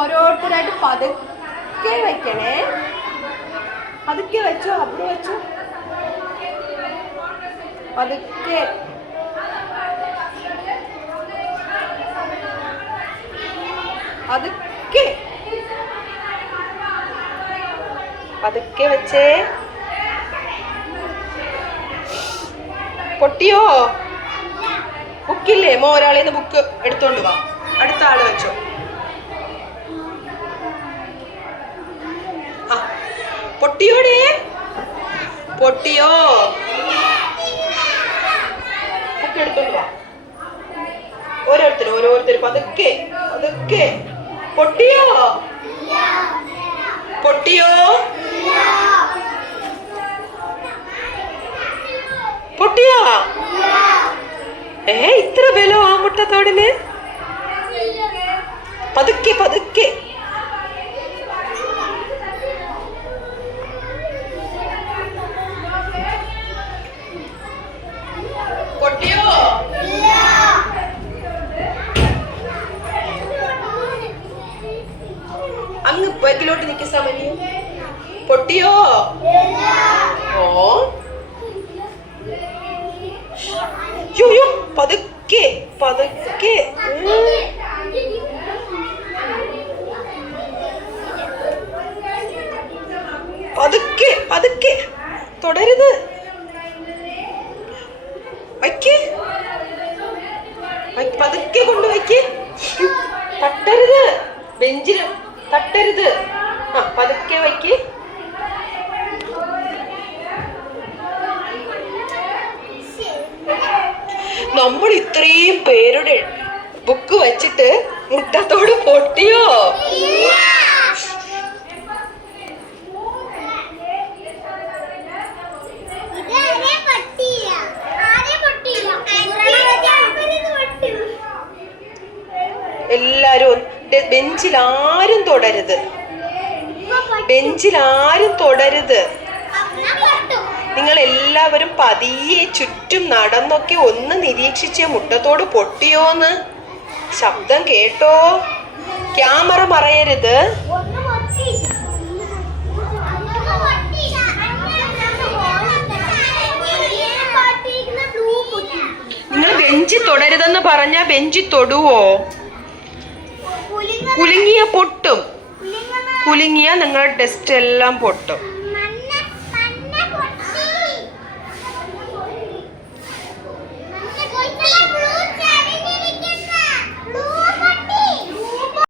നന്നായിട്ട് പതുക്കെ വെക്കണേ. പതുക്കെ വെച്ചോ അവിടെ വെച്ചോ. പതുക്കെ. പതുക്കെ. പതുക്കെ വെച്ചേ. പൊട്ടിയോ? ബുക്കില്ലേ? മോ ഒരാളിന്ന് ബുക്ക് എടുത്തോണ്ട് വാ. അടുത്ത ആൾ വെച്ചോ ആ പൊട്ടിയോടെ? പൊട്ടിയോ? ബുക്ക് എടുത്തോണ്ട് ഓരോരുത്തരും ഓരോരുത്തരും. പതുക്കെ പതുക്കെ. പൊട്ടിയോ? പൊട്ടിയോ? പൊട്ടിയോ? ഏ ഇത്ര ബലോ ആ മുട്ടത്തോടിന് പതുക്കെ പതുക്കെ പൊട്ടിയോ അങ്ങ് ബാക്കിലോട്ട് നിൽക്കുന്ന സമയം. പൊട്ടിയോ? ഓ. പതുക്കെ പതുക്കെ. പതുക്കെ പതുക്കെ. തുടരുത്. വയ്ക്ക്. വയ്- പതുക്കെ കൊണ്ട് വയ്ക്ക്. തട്ടരുത്. ബെഞ്ചിൽ തട്ടരുത്. ആ പതുക്കെ വയ്ക്ക്. നമ്മൾ ഇത്രയും പേരുടെ ബുക്ക് വെച്ചിട്ട് മുട്ടത്തോട് പൊട്ടിയോ? എല്ലാരും ബെഞ്ചിൽ ആരും തുടരുത്. ബെഞ്ചിൽ ആരും തുടരുത്. നിങ്ങൾ എല്ലാവരും പതിയെ ചുറ്റും നടന്നൊക്കെ ഒന്ന് നിരീക്ഷിച്ച് മുട്ടത്തോട് പൊട്ടിയോന്ന്. ശബ്ദം കേട്ടോ? ക്യാമറ മറയരുത്. നിങ്ങൾ ബെഞ്ചിൽ തുടരുതെന്ന് പറഞ്ഞാ ബെഞ്ചി തൊടുവോ? കുലുങ്ങിയ പൊട്ടും. കുലുങ്ങിയ നിങ്ങളുടെ ടെസ്റ്റ് എല്ലാം പൊട്ടും.